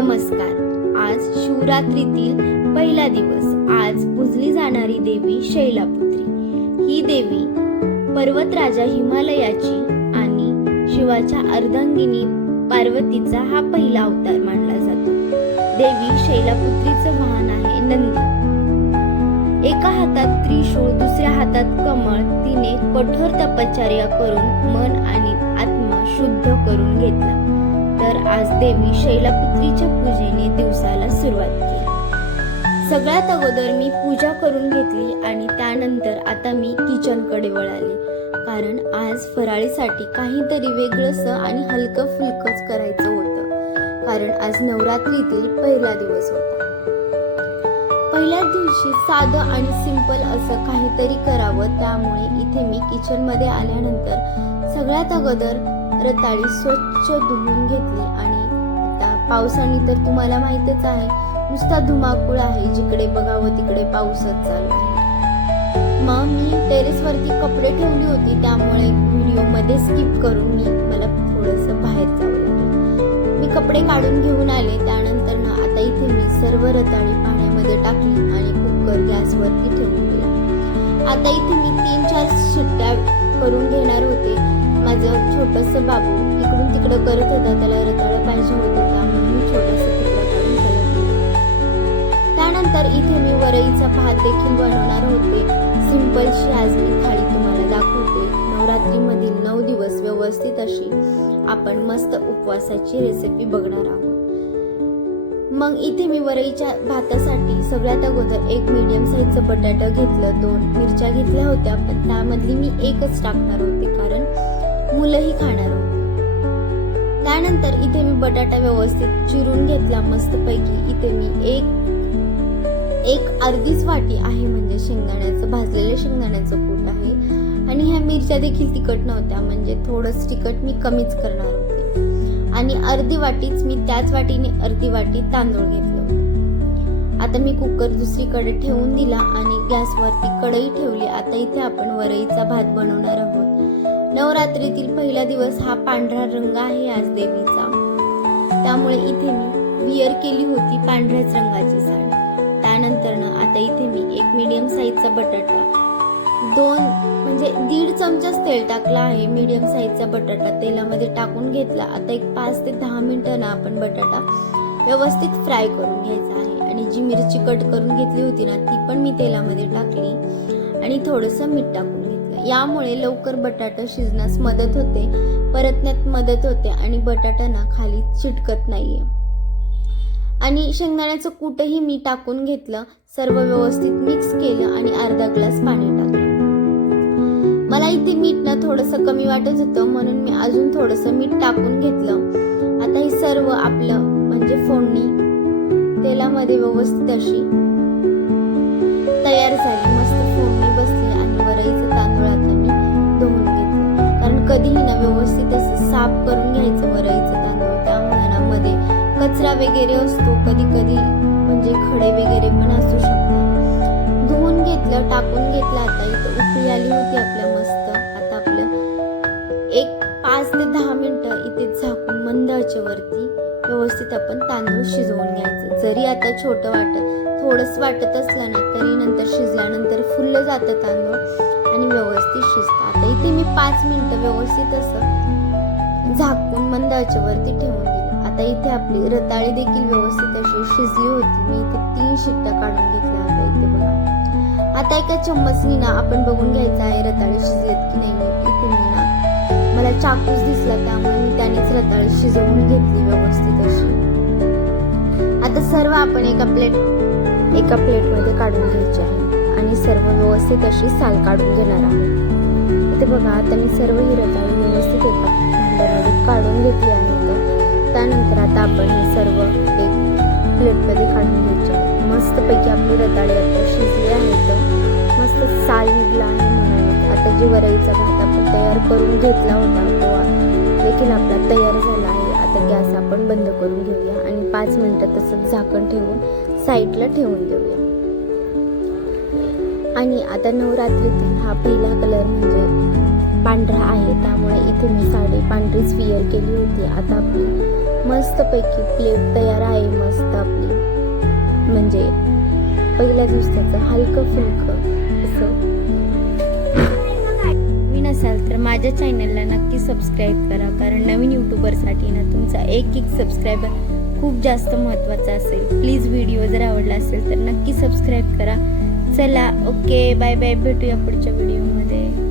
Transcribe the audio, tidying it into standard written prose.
नमस्कार. आज शिवरात्रीतील पहिला दिवस. आज पूजली जाणारी देवी शैलपुत्री. ही देवी पर्वतराजा हिमालयाची आणि शिवाच्या अर्धांगिनी पार्वतीचा हा पहिला अवतार मानला जातो. देवी शैलपुत्रीचं वाहन आहे नंदी. एका हातात त्रिशूळ, दुसऱ्या हातात कमळ. तिने कठोर तपश्चर्या करून मन आणि आत्मा शुद्ध करून घेतला. तर आज देवी शैलपुत्रीच्या पूजेने दिवसाला सुरुवात केली. सगळ्यात अगोदर मी पूजा करून घेतली आणि त्यानंतर आता मी किचनकडे वळाले, कारण आज फराळीसाठी काहीतरी वेगळंसं आणि हलकं फुलकंच करायचं होतं, कारण आज नवरात्रीतील पहिला दिवस होता. पहिल्या दिवशी साधं आणि सिंपल असं काहीतरी करावं, त्यामुळे इथे मी किचनमध्ये आल्यानंतर सगळ्यात अगोदर रताळी स्वच्छ धुवून घेतली. आणि आता पावसाने तर तुम्हाला माहितच आहे, नुसता धुमाकूळ आहे. जिकडे बघावं तिकडे पाऊसच चालू आहे. मग मी टेरेसवरती कपडे ठेवली होती, त्यामुळे व्हिडिओ मध्ये स्किप करून मला थोडंसं बाहेर जावं लागलं. मी कपडे काढून घेऊन आले. त्यानंतर आता इथे मी सर्व रताळी पाण्यामध्ये टाकली आणि कुकर गॅसवरती ठेवून दिला. आता इथे मी 3-4 शिट्ट्या करून घेणार होते. माझं छोटंसं बाबू इकडून तिकडं करत होता, त्याला रताळं पाहिजे होतं, त्यामुळे मी छोटंसं तुकडा काढून त्याला दिलं. त्यानंतर इथे मी वरईचा भात देखील बनवणार होते. सिंपलशी आज मी थाळी तुम्हाला दाखवते. नवरात्रीमधील 9 दिवस व्यवस्थित अशी आपण मस्त उपवासाची रेसिपी बघणार आहोत. मग इथे मी वरईच्या भातासाठी सगळ्यात अगोदर एक मीडियम साईजचं बटाटा घेतलं. 2 मिरच्या घेतल्या होत्या, पण त्यामधली मी एकच टाकणार होते, कारण मुलंही खाणार होती. त्यानंतर इथे मी बटाटा व्यवस्थित चिरून घेतला मस्तपैकी. इथे मी एक अर्धीच वाटी आहे, म्हणजे शेंगदाण्याचं भाजलेलं शेंगदाण्याचं कूट आहे. आणि ह्या मिरच्या देखील तिखट नव्हत्या, म्हणजे थोडंच तिखट मी कमीच करणार होते. आणि अर्धी वाटीच मी त्याच वाटीने अर्धी वाटी तांदूळ घेतलं होतं. आता मी कुकर दुसरीकडे ठेवून दिला आणि गॅसवरती कढई ठेवली. आता इथे आपण वरईचा भात बनवणार आहोत. नवरात्रीतील पहिला दिवस. हा पांढरा रंग आहे आज देवीचा, त्यामुळे इथे मी विअर केली होती पांढऱ्याच रंगाची साडी. त्यानंतर आता इथे मी एक मीडियम साईजचा बटाटा, 1.5 चमचाच तेल टाकला आहे. मीडियम साईजचा बटाटा तेलामध्ये टाकून घेतला. आता एक 5 ते 10 मिनिटं आपण बटाटा व्यवस्थित फ्राय करून घ्यायचा आहे. आणि जी मिरची कट करून घेतली होती ना, ती पण मी तेलामध्ये टाकली आणि थोडंसं मीठ टाकून घेतलं. यामुळे लवकर बटाटा शिजण्यास मदत होते, परतण्यात मदत होते आणि बटाटा ना खाली चिटकत नाहीये. आणि शेंगदाण्याचं कूटही मी टाकून घेतलं. सर्व व्यवस्थित मिक्स केलं आणि अर्धा ग्लास पाणी टाकलं. मला इथे मीठ ना थोडंसं कमी वाटत होतं, म्हणून मी अजून थोडंसं मीठ टाकून घेतलं. आता हे सर्व आपलं म्हणजे फोडणी तेलामध्ये व्यवस्थित अशी तयार झाली. मस्त फोडणी बसली आणि वरईचं तांदूळ आता मी धुवून घेतलं, कारण कधीही ना व्यवस्थित असं साफ करून घ्यायचं वरईचं तांदूळ. त्यामुळे ना मध्ये कचरा वगैरे असतो, कधी कधी म्हणजे खडे वगैरे पण असू शकतात. धुवून घेतलं, टाकून घेतलं. आता इथं उकळी आली होती आपल्या मस्त. आता आपलं एक 5 ते 10 मिनिटं इथे झाकून मंद आचेवरती व्यवस्थित आपण तांदूळ शिजवून घ्यायचं. जरी आता छोटं थोडंच वाटत असलं ना, तरी नंतर शिजल्यानंतर फुललं जातं तांदूळ आणि व्यवस्थित शिजतं. आता इथे मी 5 मिनिटं व्यवस्थित असं झाकून मंद आचेवरती ठेवून दिलं. आता इथे आपली रताळी देखील व्यवस्थित अशी शिजली होती. मी इथे 3 शिट्ट्या काढून घेतल्या होत्या. इथे बघा, आता एका चम्मचनी ना आपण बघून घ्यायचं आहे रताळी शिजलेत की नाही. इथे मी ना मला चाकूच दिसला, त्यामुळे मी त्यानेच रताळी शिजवून घेतली व्यवस्थित अशी. आता सर्व आपण एका प्लेटमध्ये काढून घ्यायचे आहे आणि सर्व व्यवस्थित अशी साल काढून घेणार आहोत. इथे बघा, आता मी सर्व ही रताळी व्यवस्थित एका भांड्यामध्ये काढून घेतली आहे. त्यानंतर आता आपण हे सर्व एक प्लेटमध्ये काढून घ्यायचे आहे. मस्तपैकी आपली रताळी आता शिजली आहे, मस्त साल निघला आहे म्हणून. आता जी वरईचा भात आपण तयार करून घेतला होता, तो देखील आपला तयार झाला आहे. आता गॅस आपण बंद करून घेऊया आणि 5 मिनिटं तसंच झाकण ठेवून साईडला ठेवून देऊया. आणि आता नवरात्रीतील हा पहिला कलर म्हणजे पांढरा आहे, त्यामुळे इथे मी साडी पांढरीच विअर केली होती. आता आपली मस्तपैकी प्लेट तयार आहे. मस्त आपली म्हणजे पहिल्या दिवसाचं हलकं फुलकं असं. नवीन असाल तर माझ्या चॅनलला नक्की सबस्क्राईब करा, कारण नवीन यूट्यूबरसाठी ना तुमचा एक सबस्क्रायबर खूप जास्त महत्त्वाचा असेल. प्लीज व्हिडिओ जर आवडला असेल तर नक्की सबस्क्राईब करा. चला ओके, बाय बाय, भेटूया पुढच्या व्हिडिओमध्ये.